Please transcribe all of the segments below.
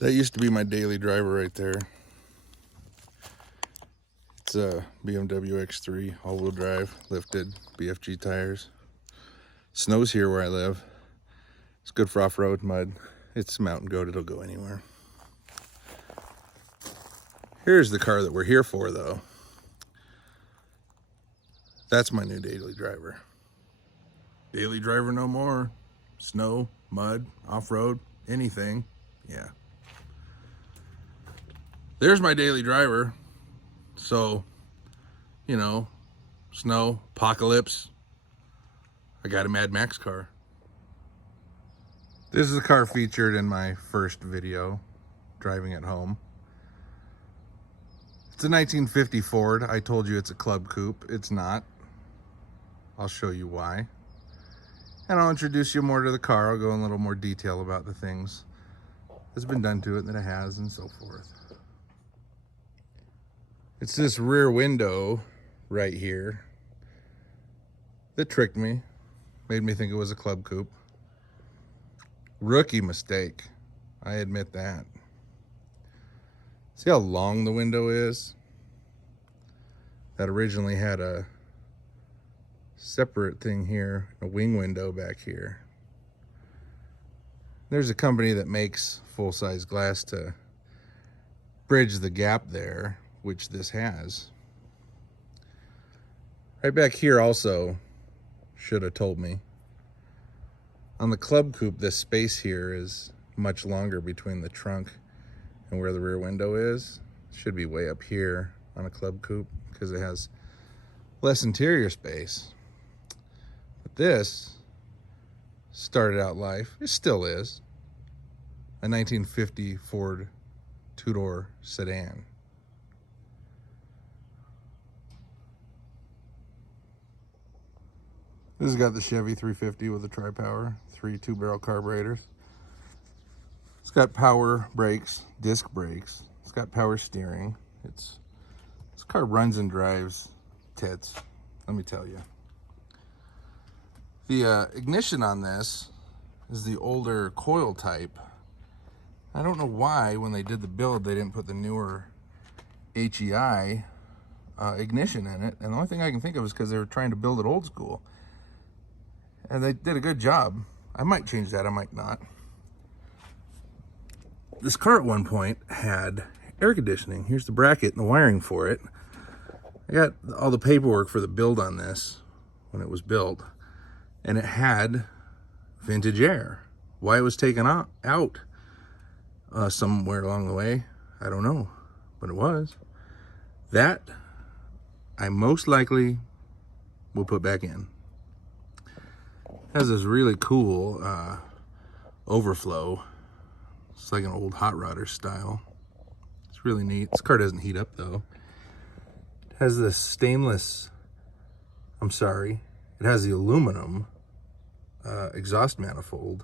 That used to be my daily driver right there. It's a BMW X3, all-wheel drive, lifted, BFG tires. Snows here where I live. It's good for off-road mud. It's a mountain goat, it'll go anywhere. Here's the car that we're here for, though. That's my new daily driver. Daily driver no more. Snow, mud, off-road, anything. Yeah. There's my daily driver. So, you know, snow, apocalypse. I got a Mad Max car. This is the car featured in my first video, driving it home. It's a 1950 Ford. I told you it's a club coupe. It's not. I'll show you why. And I'll introduce you more to the car. I'll go in a little more detail about the things that's been done to it that it has and so forth. It's this rear window right here that tricked me, made me think it was a club coupe. Rookie mistake, I admit that. See how long the window is? That originally had a separate thing here, a wing window back here. There's a company that makes full-size glass to bridge the gap there, which this has. Right back here also, should have told me. On the club coupe, this space here is much longer between the trunk and where the rear window is. It should be way up here on a club coupe because it has less interior space. But this started out life, it still is, a 1950 Ford two-door sedan. This has got the Chevy 350 with the tri-power, 3 two-barrel carburetors. It's got power brakes, disc brakes. It's got power steering. This car runs and drives tits, let me tell you. The ignition on this is the older coil type. I don't know why when they did the build they didn't put the newer HEI ignition in it. And the only thing I can think of is because they were trying to build it old school. And they did a good job. I might change that, I might not. This car at one point had air conditioning. Here's the bracket and the wiring for it. I got all the paperwork for the build on this when it was built. And it had vintage air. Why it was taken out somewhere along the way, I don't know. But it was. That, I most likely will put back in. Has this really cool overflow. It's like an old hot rodder style. It's really neat. This car doesn't heat up though. It has this stainless, it has the aluminum exhaust manifold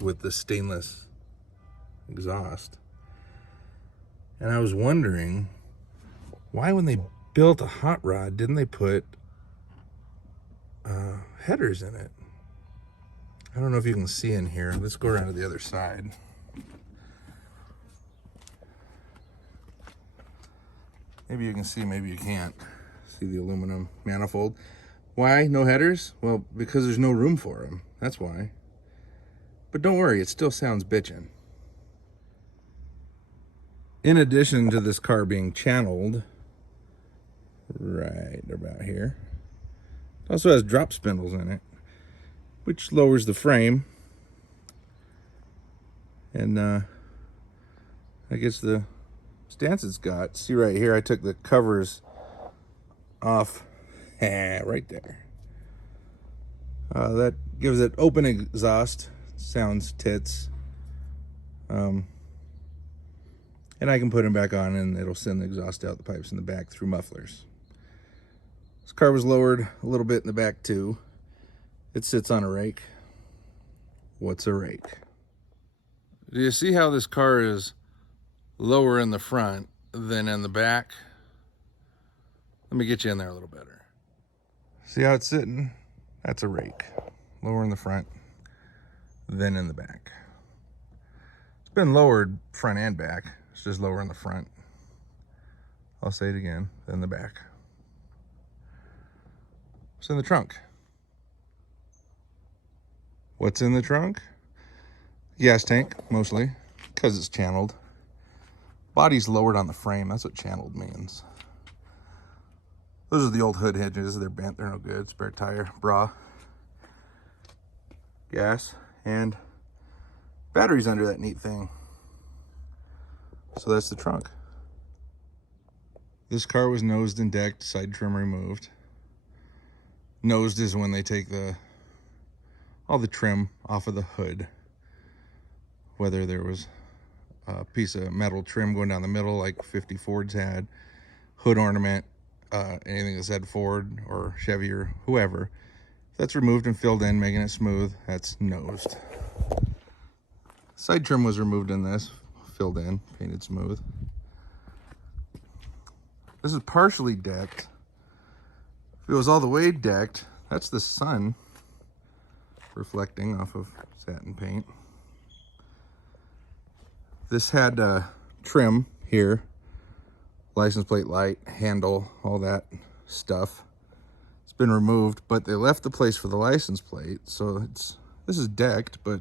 with the stainless exhaust. And I was wondering why when they built a hot rod didn't they put headers in it? I don't know if you can see in here. Let's go around to the other side. Maybe you can see, maybe you can't. See the aluminum manifold. Why no headers? Well, because there's no room for them. That's why. But don't worry, it still sounds bitchin'. In addition to this car being channeled, right about here, it also has drop spindles in it, which lowers the frame. And I guess the stance it's got, see right here, I took the covers off right there. That gives it open exhaust, sounds tits. And I can put them back on and it'll send the exhaust out the pipes in the back through mufflers. This car was lowered a little bit in the back too. It sits on a rake. What's a rake? Do you see how this car is lower in the front than in the back? Let me get you in there a little better. See how it's sitting? That's a rake. Lower in the front than in the back. It's been lowered front and back. It's just lower in the front. I'll say it again, then the back. What's in the trunk? What's in the trunk? Gas tank, mostly, because it's channeled. Body's lowered on the frame. That's what channeled means. Those are the old hood hinges. They're bent. They're no good. Spare tire, bra, gas, and batteries under that neat thing. So that's the trunk. This car was nosed and decked, side trim removed. Nosed is when they take all the trim off of the hood. Whether there was a piece of metal trim going down the middle like 50 Fords had, hood ornament, anything that said Ford or Chevy or whoever, that's removed and filled in, making it smooth. That's nosed. Side trim was removed in this, filled in, painted smooth. This is partially decked. If it was all the way decked, that's the sun reflecting off of satin paint. This had trim here, license plate light, handle, all that stuff. It's been removed, but they left the place for the license plate. So this is decked, but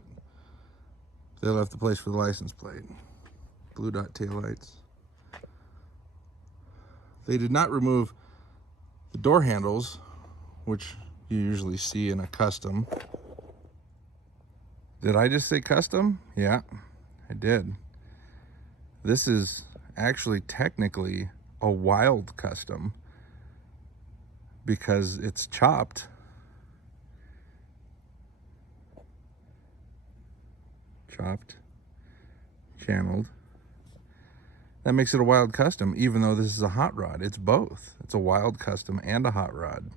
they left the place for the license plate. Blue dot taillights. They did not remove the door handles, which you usually see in a custom. Did I just say custom? Yeah, I did. This is actually technically a wild custom because it's chopped. Chopped, channeled. That makes it a wild custom, even though this is a hot rod. It's both. It's a wild custom and a hot rod.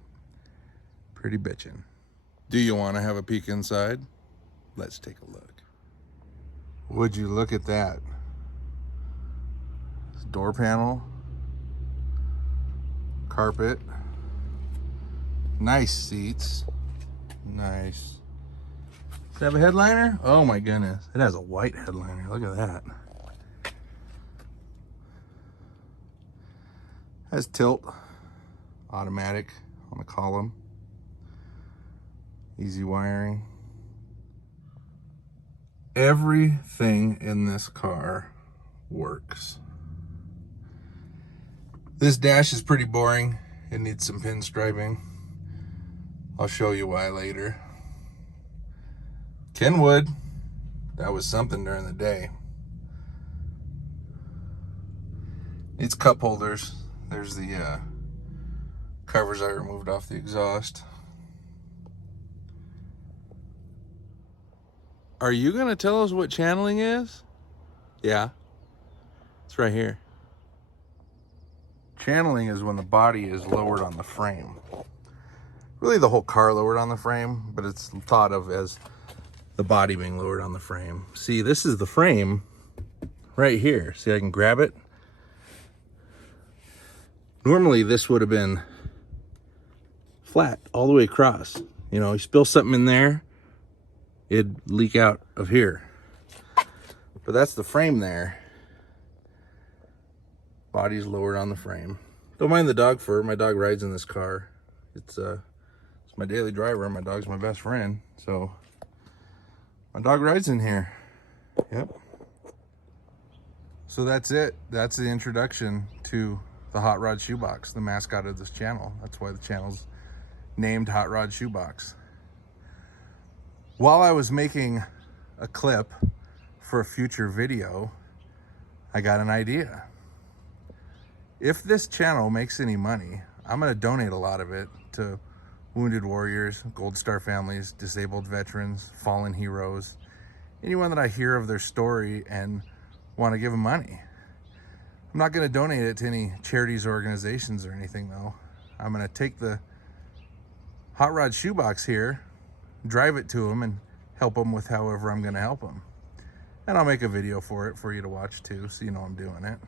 Pretty bitchin'. Do you want to have a peek inside? Let's take a look. Would you look at that? This door panel, carpet, nice seats, nice. Does it have a headliner? Oh my goodness, it has a white headliner. Look at that. Has tilt, automatic on the column, easy wiring. Everything in this car works. This dash is pretty boring. It needs some pinstriping. I'll show you why later. Kenwood, that was something during the day. Needs cup holders. There's the covers I removed off the exhaust. Are you gonna tell us what channeling is? Yeah, it's right here. Channeling is when the body is lowered on the frame. Really the whole car lowered on the frame, but it's thought of as the body being lowered on the frame. See, this is the frame right here. See, I can grab it. Normally this would have been flat all the way across. You know, you spill something in there, it'd leak out of here. But that's the frame there. Body's lowered on the frame. Don't mind the dog fur. My dog rides in this car. It's my daily driver. My dog's my best friend. So my dog rides in here. Yep. So that's it. That's the introduction to the Hotrod Shoebox, the mascot of this channel. That's why the channel's named Hotrod Shoebox. While I was making a clip for a future video, I got an idea. If this channel makes any money, I'm gonna donate a lot of it to wounded warriors, Gold Star families, disabled veterans, fallen heroes, anyone that I hear of their story and want to give them money. I'm not gonna donate it to any charities or organizations or anything though. I'm gonna take the Hotrod Shoebox here, drive it to them and help them with however I'm gonna help them. And I'll make a video for it for you to watch too, so you know I'm doing it.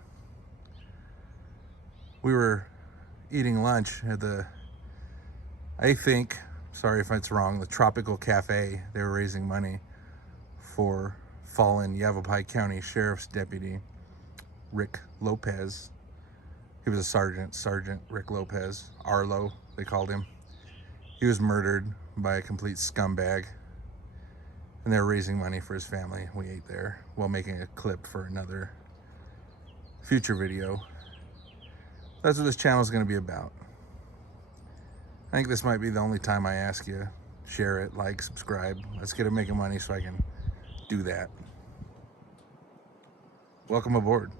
We were eating lunch at the, I think, sorry if it's wrong, the Tropical Cafe. They were raising money for fallen Yavapai County Sheriff's Deputy Rick Lopez. He was a Sergeant Rick Lopez, Arlo, they called him. He was murdered by a complete scumbag, and they were raising money for his family. We ate there while making a clip for another future video. That's what this channel is going to be about. I think this might be the only time I ask you, share it, like, subscribe. Let's get it making money so I can do that. Welcome aboard.